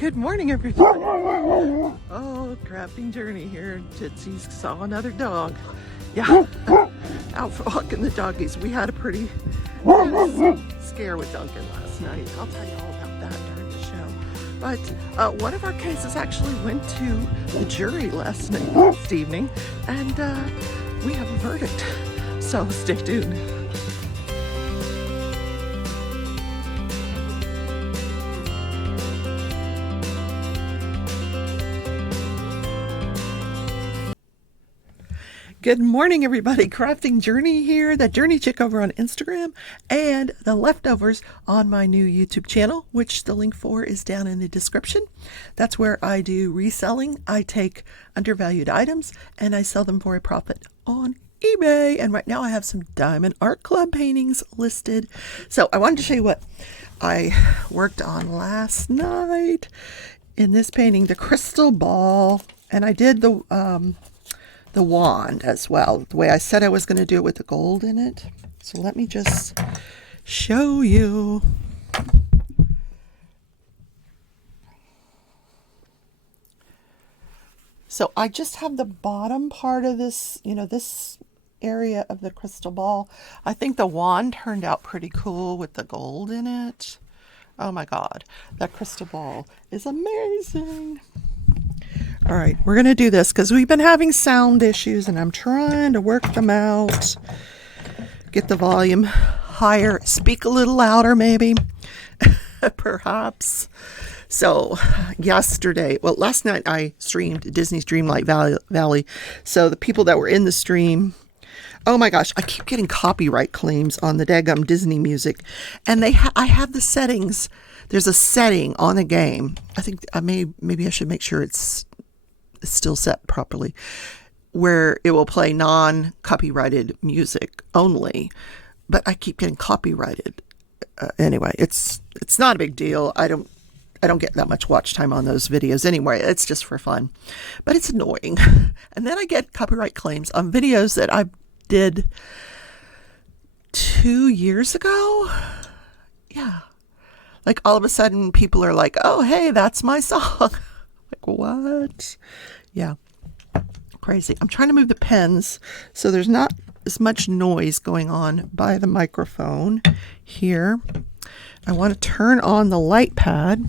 Good morning, everybody. Oh, crafting journey here. Tootsie saw another dog. Yeah, out for walking the doggies. We had a pretty scare with Duncan last night. I'll tell you all about that during the show. But one of our cases actually went to the jury last evening, and we have a verdict. So stay tuned. Good morning, everybody. Crafting Journey here, that Journey chick over on Instagram, and the leftovers on my new YouTube channel, which the link for is down in the description. That's where I do reselling. I take undervalued items and I sell them for a profit on eBay. And right now I have some Diamond Art Club paintings listed. So I wanted to show you what I worked on last night in this painting, the crystal ball, and I did the wand as well, the way I said I was going to do it with the gold in it. So let me just show you. So I just have the bottom part of this, this area of the crystal ball. I think the wand turned out pretty cool with the gold in it. Oh my God, that crystal ball is amazing. All right, we're going to do this because we've been having sound issues and I'm trying to work them out. Get the volume higher, speak a little louder maybe, perhaps. So last night I streamed Disney's Dreamlight Valley. So the people that were in the stream, oh my gosh, I keep getting copyright claims on the daggum Disney music. And I have the settings. There's a setting on the game. I think maybe I should make sure it's still set properly, where it will play non-copyrighted music only, but I keep getting copyrighted. Anyway, it's not a big deal. I don't get that much watch time on those videos anyway. It's just for fun, but it's annoying. And then I get copyright claims on videos that I did 2 years ago. Yeah, like all of a sudden people are like, "Oh, hey, that's my song." Like, what? Yeah, crazy. I'm trying to move the pens so there's not as much noise going on by the microphone here. I want to turn on the light pad.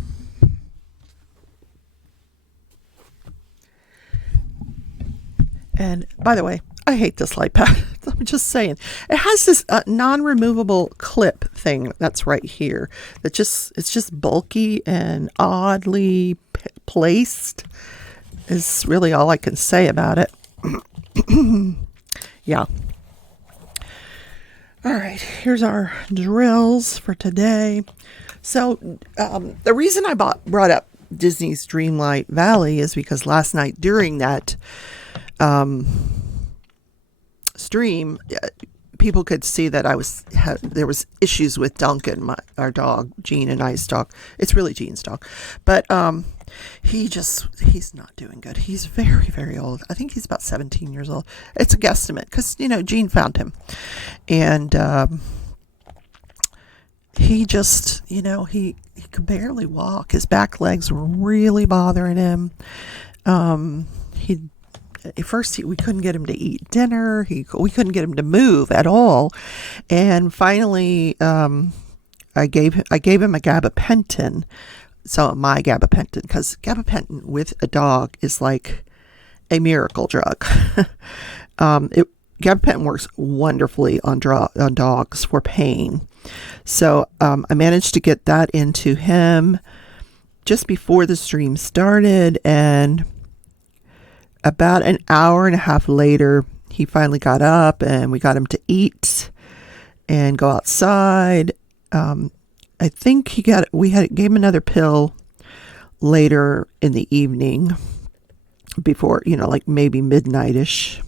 And by the way, I hate this light pad. I'm just saying. It has this non-removable clip thing that's right here. It's just bulky and oddly placed. Is really all I can say about it. Yeah. All right, here's our drills for today. So the reason I brought up Disney's Dreamlight Valley is because last night during that stream, people could see that there was issues with Duncan, our dog, Jean and I's dog. It's really Jean's dog, but he's not doing good. He's very, very old. I think he's about 17 years old. It's a guesstimate because Jean found him, and he just he could barely walk. His back legs were really bothering him. At first, we couldn't get him to eat dinner. We couldn't get him to move at all. And finally, I gave him a gabapentin. So my gabapentin, because gabapentin with a dog is like a miracle drug. Gabapentin works wonderfully on dogs for pain. So I managed to get that into him just before the stream started, and about an hour and a half later, he finally got up and we got him to eat and go outside. I think gave him another pill later in the evening before, like maybe midnight-ish.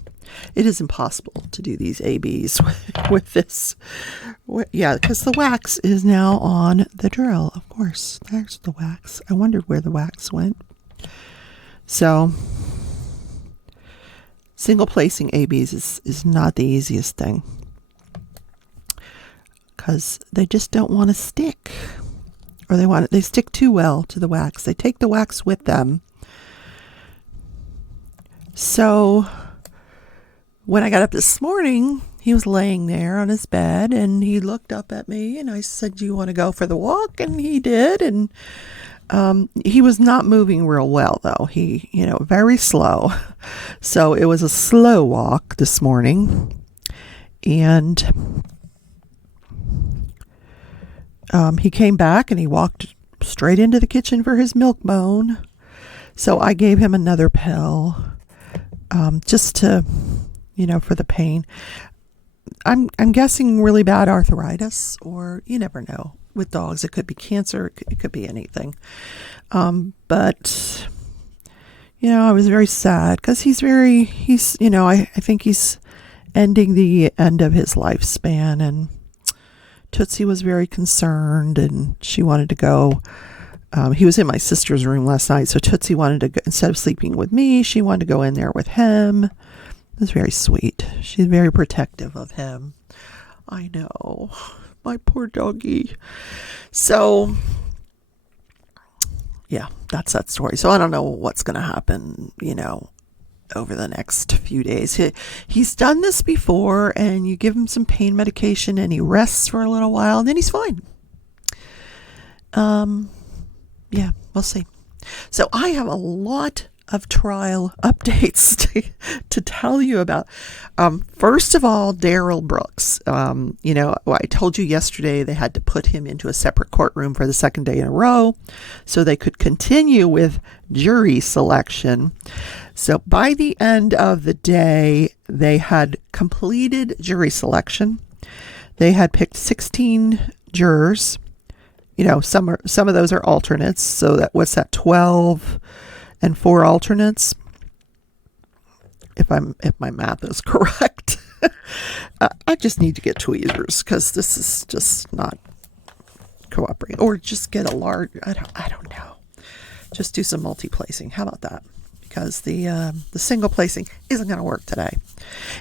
It is impossible to do these ABs with this. Yeah, because the wax is now on the drill, of course. There's the wax. I wondered where the wax went. So single placing ABs is not the easiest thing because they just don't want to stick. or they stick too well to the wax. They take the wax with them. So when I got up this morning, he was laying there on his bed and he looked up at me and I said, "Do you want to go for the walk?" And he did. And he was not moving real well though. He, very slow. So it was a slow walk this morning. And he came back and he walked straight into the kitchen for his milk bone. So I gave him another pill, just to, for the pain. I'm guessing really bad arthritis, or you never know. With dogs, it could be cancer. It could be anything. But, I was very sad because I think he's ending the end of his lifespan, and Tootsie was very concerned and she wanted to go. He was in my sister's room last night, so Tootsie wanted to go, instead of sleeping with me, she wanted to go in there with him. It was very sweet. She's very protective of him. I know. My poor doggy. So, yeah, that's that story. So I don't know what's going to happen, over the next few days. He's done this before, and you give him some pain medication and he rests for a little while and then he's fine. Yeah, we'll see. So I have a lot of trial updates to tell you about. First of all, Daryl Brooks. I told you yesterday they had to put him into a separate courtroom for the second day in a row so they could continue with jury selection. So by the end of the day, they had completed jury selection. They had picked 16 jurors. Some of those are alternates. So what's that? 12 and 4 alternates. If my math is correct. I just need to get tweezers because this is just not cooperating. Or just get a large. I don't know. Just do some multi-placing. How about that? Because the single placing isn't going to work today.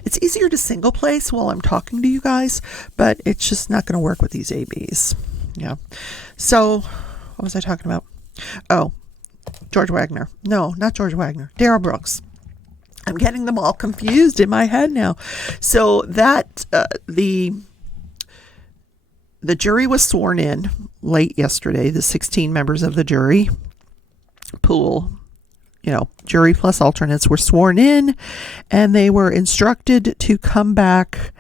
It's easier to single place while I'm talking to you guys, but it's just not going to work with these ABs. Yeah. So, what was I talking about? Oh, George Wagner. No, not George Wagner. Daryl Brooks. I'm getting them all confused in my head now. So that the jury was sworn in late yesterday. The 16 members of the jury pool, jury plus alternates, were sworn in, and they were instructed to come back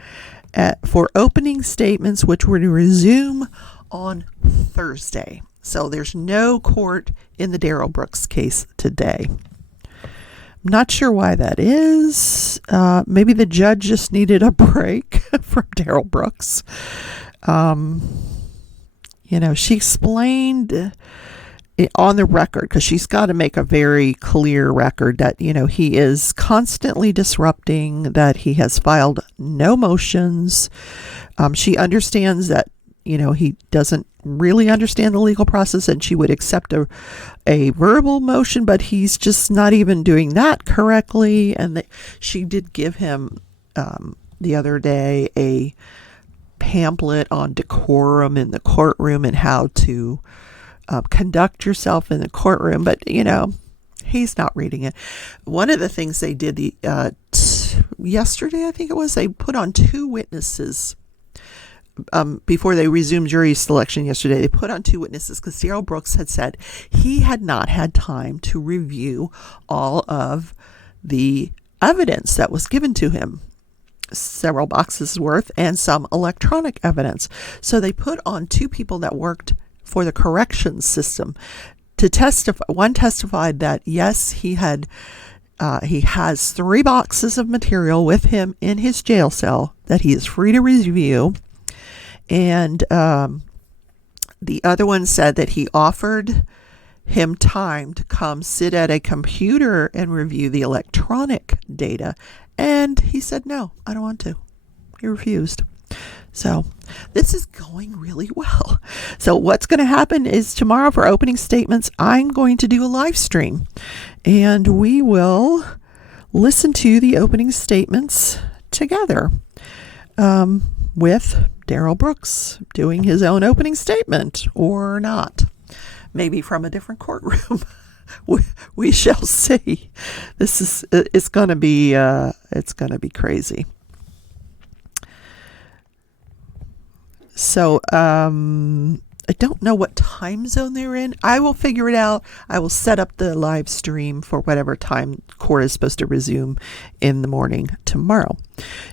for opening statements, which were to resume on Thursday. So there's no court in the Daryl Brooks case today. I'm not sure why that is. Maybe the judge just needed a break from Daryl Brooks. She explained on the record, because she's got to make a very clear record that, he is constantly disrupting, that he has filed no motions. She understands that, he doesn't really understand the legal process, and she would accept a verbal motion, but he's just not even doing that correctly. And she did give him the other day a pamphlet on decorum in the courtroom and how to conduct yourself in the courtroom, but he's not reading it. One of the things they did yesterday, I think it was, they put on 2 witnesses before they resumed jury selection yesterday. They put on 2 witnesses because Daryl Brooks had said he had not had time to review all of the evidence that was given to him, several boxes worth, and some electronic evidence. So they put on 2 people that worked for the corrections system to testify. One testified that yes, he has 3 boxes of material with him in his jail cell that he is free to review. And the other one said that he offered him time to come sit at a computer and review the electronic data. And he said, "No, I don't want to." He refused. So this is going really well. So what's going to happen is tomorrow for opening statements, I'm going to do a live stream. And we will listen to the opening statements together with Daryl Brooks doing his own opening statement or not. maybe from a different courtroom. we shall see. It's going to be crazy. So I don't know what time zone they're in. I will figure it out. I will set up the live stream for whatever time court is supposed to resume in the morning tomorrow.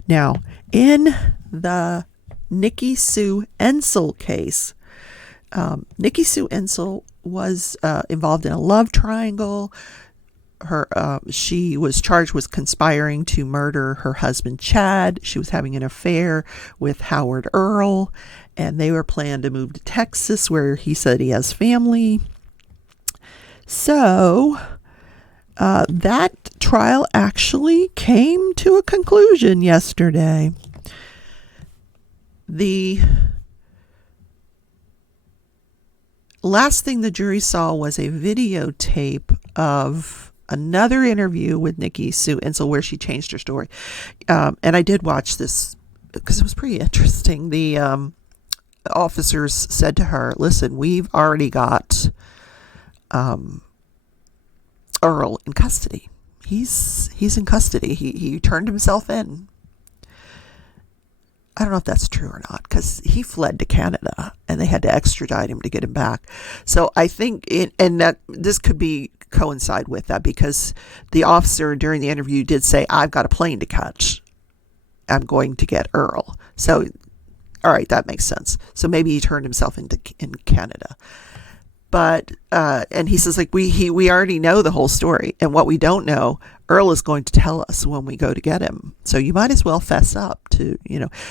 Now, in the Nikki Sue Ensel case, Nikki Sue Ensel was involved in a love triangle. She was charged with conspiring to murder her husband Chad. She was having an affair with Howard Earl, and they were planning to move to Texas, where he said he has family. So that trial actually came to a conclusion yesterday. The last thing the jury saw was a videotape of another interview with Nikki Sue Ensel where she changed her story. And I did watch this because it was pretty interesting. The officers said to her, listen, we've already got Earl in custody. He's in custody. He turned himself in. I don't know if that's true or not, because he fled to Canada and they had to extradite him to get him back. So I think that this could coincide with that, because the officer during the interview did say, I've got a plane to catch. I'm going to get Earl. So, all right, that makes sense. So maybe he turned himself in Canada. But, and he says, like, we already know the whole story. And what we don't know, Earl is going to tell us when we go to get him. So you might as well fess up to,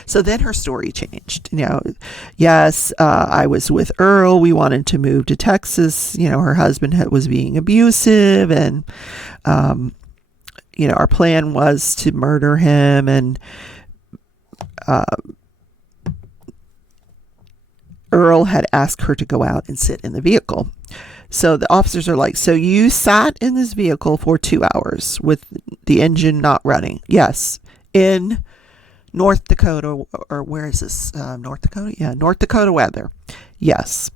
So then her story changed. Yes, I was with Earl. We wanted to move to Texas. Her husband was being abusive. And, our plan was to murder him. And Earl had asked her to go out and sit in the vehicle. So the officers are like, so you sat in this vehicle for 2 hours with the engine not running? Yes. In North Dakota, or where is this? North Dakota? Yeah, North Dakota weather. Yes.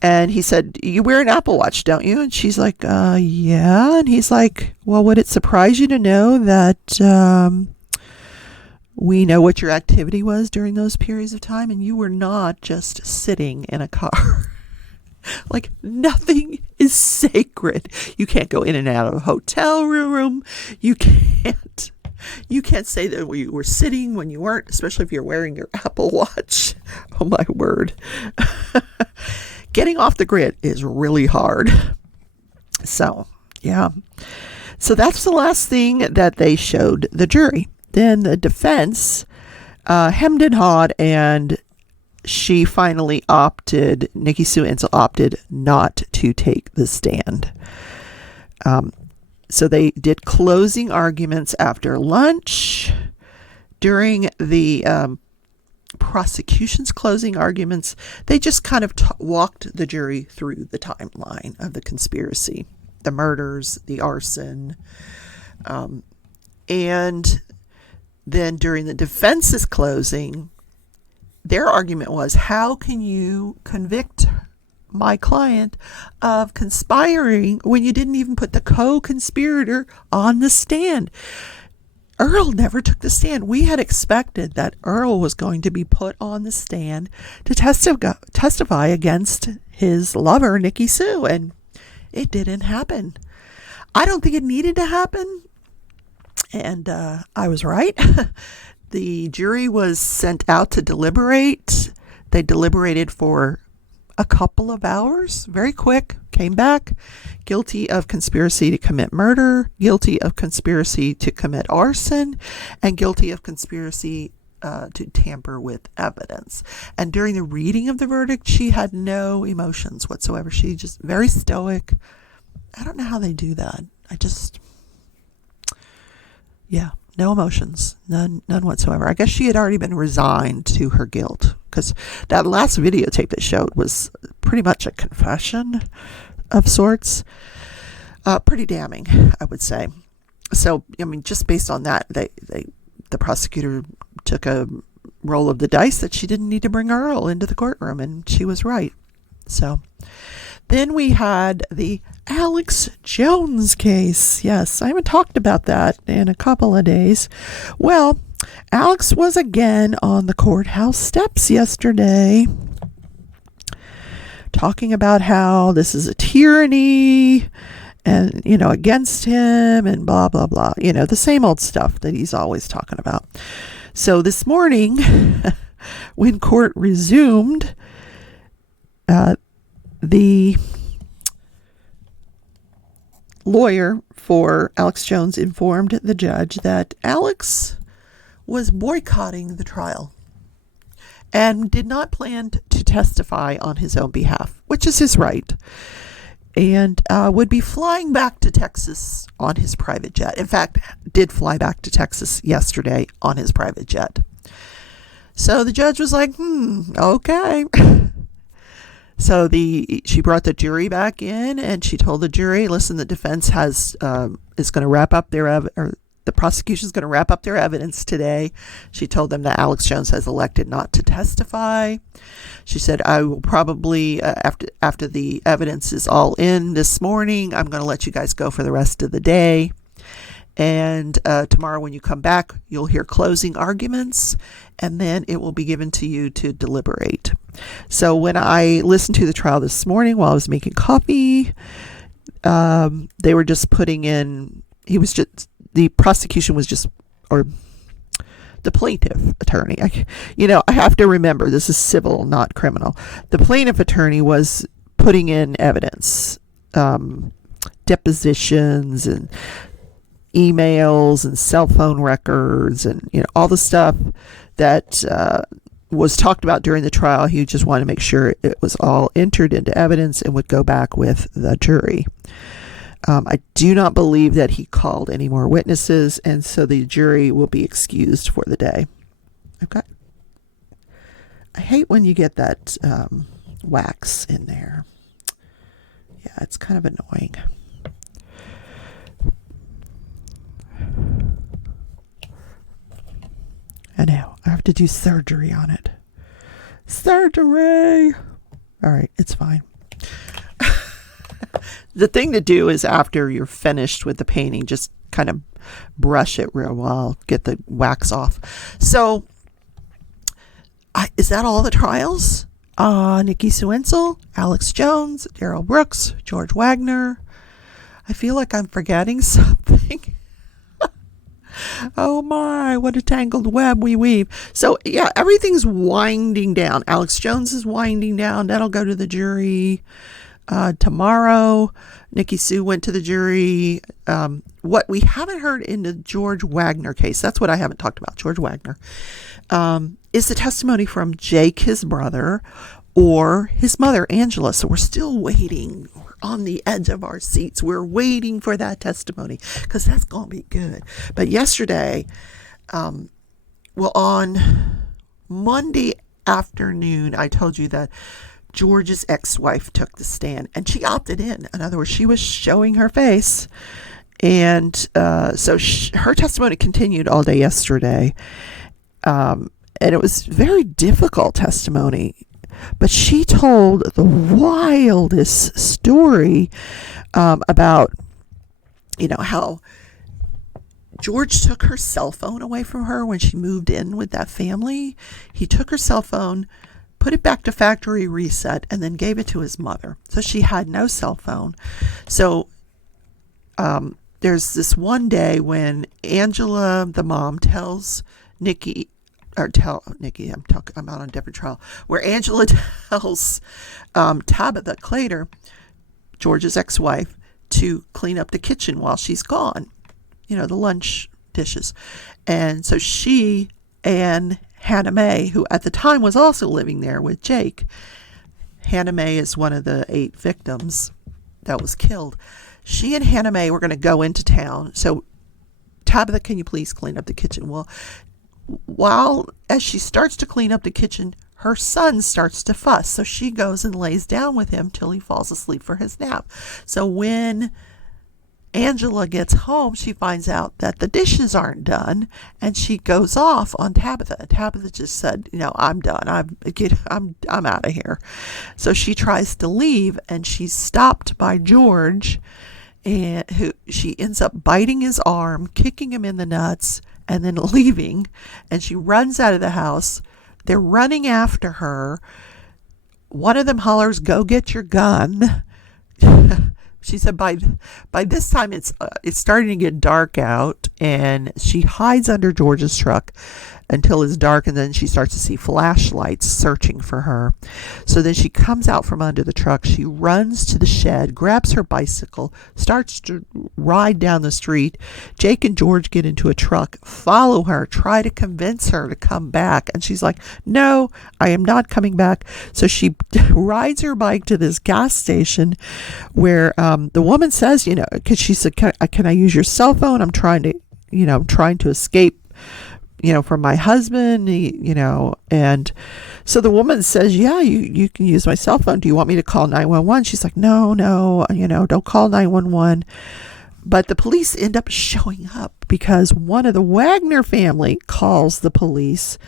And he said, you wear an Apple Watch, don't you? And she's like, yeah. And he's like, well, would it surprise you to know that we know what your activity was during those periods of time, and you were not just sitting in a car. Like, nothing is sacred. You can't go in and out of a hotel room. You can't say that you were sitting when you weren't, especially if you're wearing your Apple Watch. Oh my word. Getting off the grid is really hard. So, yeah. So that's the last thing that they showed the jury. Then the defense hemmed and hawed, and she finally Nikki Sue Ensel opted not to take the stand. So they did closing arguments after lunch. During the prosecution's closing arguments, they just kind of walked the jury through the timeline of the conspiracy, the murders, the arson, and then during the defense's closing, their argument was, how can you convict my client of conspiring when you didn't even put the co-conspirator on the stand? Earl never took the stand. We had expected that Earl was going to be put on the stand to testify against his lover, Nikki Sue, and it didn't happen. I don't think it needed to happen, and I was right. The jury was sent out to deliberate. They deliberated for a couple of hours, very quick, came back, guilty of conspiracy to commit murder, guilty of conspiracy to commit arson, and guilty of conspiracy to tamper with evidence. And during the reading of the verdict, she had no emotions whatsoever. She just very stoic. I don't know how they do that. No emotions, none whatsoever. I guess she had already been resigned to her guilt, because that last videotape that showed was pretty much a confession of sorts. Pretty damning, I would say. So, just based on that, the prosecutor took a roll of the dice that she didn't need to bring Earl into the courtroom, and she was right. So Then we had the Alex Jones case. Yes, I haven't talked about that in a couple of days. Well, Alex was again on the courthouse steps yesterday, talking about how this is a tyranny and, against him and blah, blah, blah. The same old stuff that he's always talking about. So this morning, when court resumed, the lawyer for Alex Jones informed the judge that Alex was boycotting the trial and did not plan to testify on his own behalf, which is his right, and would be flying back to Texas on his private jet. In fact, did fly back to Texas yesterday on his private jet. So the judge was like, okay. So she brought the jury back in, and she told the jury, listen, the defense is going to wrap up the prosecution is going to wrap up their evidence today. She told them that Alex Jones has elected not to testify. She said, I will probably, after the evidence is all in this morning, I'm going to let you guys go for the rest of the day. And tomorrow when you come back, you'll hear closing arguments, and then it will be given to you to deliberate. So when I listened to the trial this morning while I was making coffee, they were just putting in, the prosecution was just, or the plaintiff attorney, I have to remember this is civil, not criminal. The plaintiff attorney was putting in evidence, depositions and emails and cell phone records and all the stuff that was talked about during the trial. He just wanted to make sure it was all entered into evidence and would go back with the jury. I do not believe that he called any more witnesses, and so the jury will be excused for the day. Okay. I hate when you get that wax in there. Yeah, it's kind of annoying. I know. I have to do surgery on it. Surgery! All right, it's fine. The thing to do is after you're finished with the painting, just kind of brush it real well, get the wax off. So, is that all the trials? Nikki Ensel, Alex Jones, Daryl Brooks, George Wagner. I feel like I'm forgetting something. Oh my, what a tangled web we weave. So yeah, everything's winding down. Alex Jones is winding down. That'll go to the jury tomorrow. Nikki Sue went to the jury. What we haven't heard in the George Wagner case, that's what I haven't talked about, George Wagner, is the testimony from Jake, his brother, or his mother, Angela. So we're still waiting. We're on the edge of our seats. We're waiting for that testimony because that's going to be good. But yesterday, on Monday afternoon, I told you that George's ex-wife took the stand, and she opted in. In other words, she was showing her face. And so her testimony continued all day yesterday. And it was very difficult testimony. But she told the wildest story about, how George took her cell phone away from her when she moved in with that family. He took her cell phone, put it back to factory reset, and then gave it to his mother. So she had no cell phone. So there's this one day when Angela, the mom, tells Nikki, I'm out on a different trial, where Angela tells Tabitha Clater, George's ex-wife, to clean up the kitchen while she's gone, the lunch dishes. And so she and Hannah Mae, who at the time was also living there with Jake, Hannah Mae is one of the 8 victims that was killed. She and Hannah Mae were going to go into town. So, Tabitha, can you please clean up the kitchen? Well, as she starts to clean up the kitchen, her son starts to fuss. So she goes and lays down with him till he falls asleep for his nap. So when Angela gets home, she finds out that the dishes aren't done, and she goes off on Tabitha. Tabitha just said, I'm done. I'm out of here. So she tries to leave, and she's stopped by George, and she ends up biting his arm, kicking him in the nuts, and then leaving. And she runs out of the house. They're running after her. One of them hollers, "Go get your gun." She said by this time it's starting to get dark out, and she hides under George's truck until it's dark, and then she starts to see flashlights searching for her. So then she comes out from under the truck. She runs to the shed, grabs her bicycle, starts to ride down the street. Jake and George get into a truck, follow her, try to convince her to come back, and she's like, "No, I am not coming back." So she rides her bike to this gas station where the woman says, because she said, can I use your cell phone? I'm trying to escape from my husband, and so the woman says, "Yeah, you can use my cell phone. Do you want me to call 911? She's like, no, don't call 911. But the police end up showing up because one of the Wagner family calls the police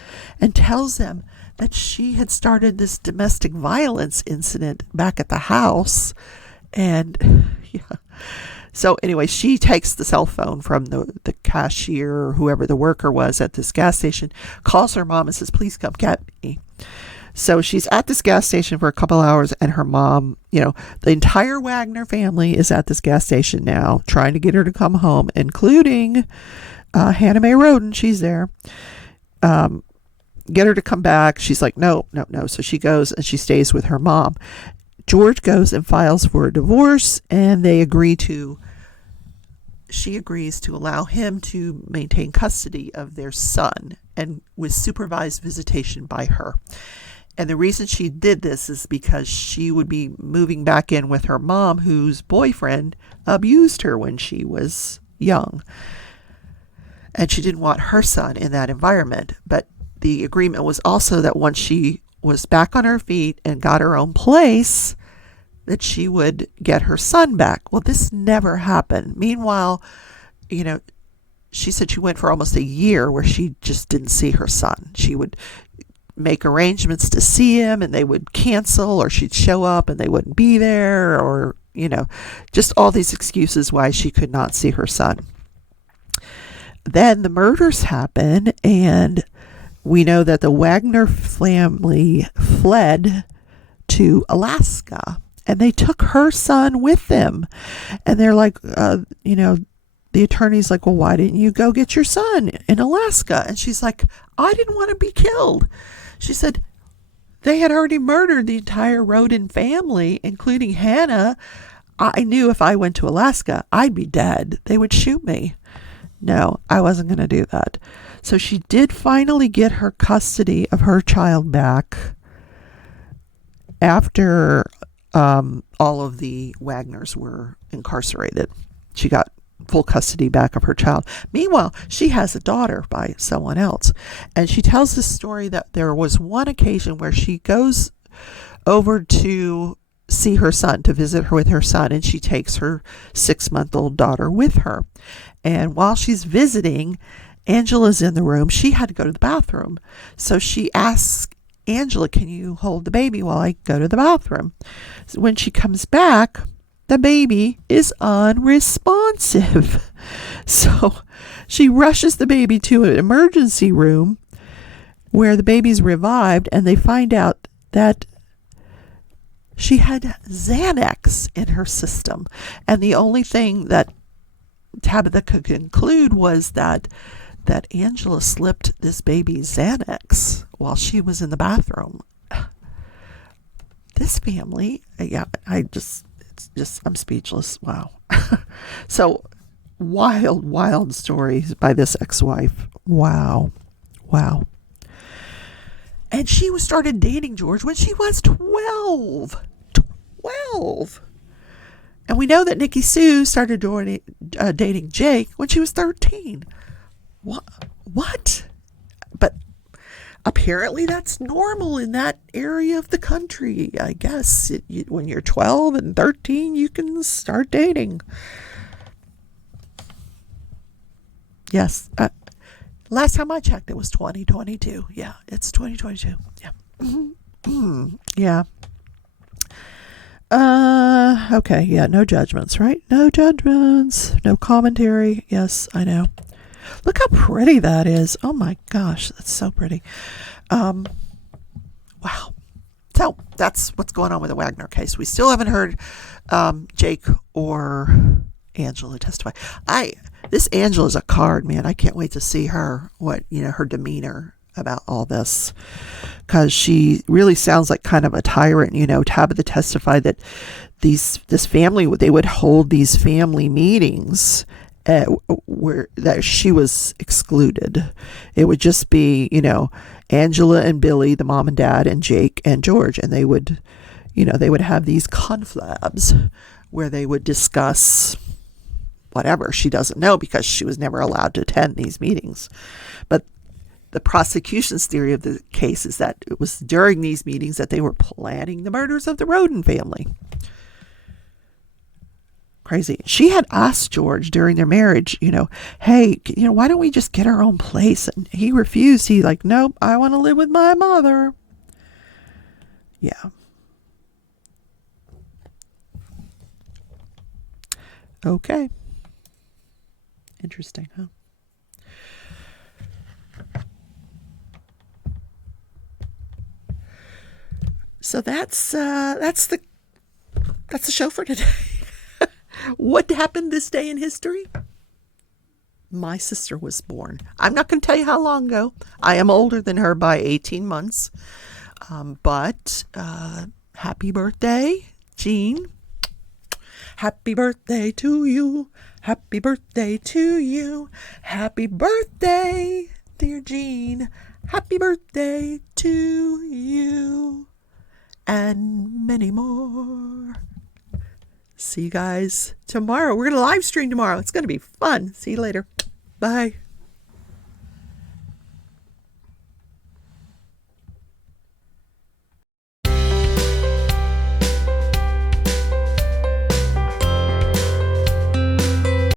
and tells them that she had started this domestic violence incident back at the house. And yeah. So anyway, she takes the cell phone from the cashier or whoever the worker was at this gas station, calls her mom and says, "Please come get me." So she's at this gas station for a couple hours, and her mom, the entire Wagner family is at this gas station now, trying to get her to come home, including Hannah Mae Roden. She's there. Get her to come back. She's like, no. So she goes and she stays with her mom. George goes and files for a divorce, and she agrees to allow him to maintain custody of their son, and with supervised visitation by her. And the reason she did this is because she would be moving back in with her mom, whose boyfriend abused her when she was young. And she didn't want her son in that environment. But the agreement was also that once she was back on her feet and got her own place, that she would get her son back. Well, this never happened. Meanwhile, she said she went for almost a year where she just didn't see her son. She would make arrangements to see him, and they would cancel, or she'd show up and they wouldn't be there, or, just all these excuses why she could not see her son. Then the murders happen, and we know that the Wagner family fled to Alaska, and they took her son with them. And they're like, the attorney's like, "Well, why didn't you go get your son in Alaska?" And she's like, "I didn't want to be killed." She said they had already murdered the entire Roden family, including Hannah. I knew if I went to Alaska, I'd be dead. They would shoot me. No, I wasn't going to do that. So she did finally get her custody of her child back after all of the Wagners were incarcerated. She got full custody back of her child. Meanwhile, she has a daughter by someone else. And she tells this story that there was one occasion where she goes over to see her son, to visit her with her son, and she takes her 6-month-old daughter with her. And while she's visiting, Angela's in the room. She had to go to the bathroom. So she asks Angela, "Can you hold the baby while I go to the bathroom?" So when she comes back, the baby is unresponsive. So she rushes the baby to an emergency room where the baby's revived, and they find out that she had Xanax in her system. And the only thing that Tabitha could conclude was that Angela slipped this baby Xanax while she was in the bathroom. This family, I'm speechless. Wow. So wild stories by this ex-wife. Wow. And she started dating George when she was 12. 12. And we know that Nikki Sue started dating Jake when she was 13. What? But apparently that's normal in that area of the country. I guess when you're 12 and 13, you can start dating. Yes. Last time I checked, it was 2022. Yeah, it's 2022. Yeah. Yeah. Okay. Yeah. No judgments, right? No judgments. No commentary. Yes, I know. Look how pretty that is. Oh my gosh, that's so pretty. Wow. So that's what's going on with the Wagner case. We still haven't heard Jake or Angela testify. This Angela's a card, man. I can't wait to see her, her demeanor about all this, because she really sounds like kind of a tyrant. Tabitha testified that this family, they would hold these family meetings where that she was excluded. It would just be, Angela and Billy, the mom and dad, and Jake and George, and they would have these conflabs where they would discuss whatever she doesn't know, because she was never allowed to attend these meetings. But the prosecution's theory of the case is that it was during these meetings that they were planning the murders of the Roden family. Crazy. She had asked George during their marriage, hey, why don't we just get our own place? And he refused. He nope, I want to live with my mother. Yeah. Okay. Interesting, huh? So that's the show for today. What happened this day in history? My sister was born. I'm not going to tell you how long ago. I am older than her by 18 months. But happy birthday, Jean. Happy birthday to you. Happy birthday to you. Happy birthday, dear Jean. Happy birthday to you. And many more. See you guys tomorrow. We're going to live stream tomorrow. It's going to be fun. See you later. Bye.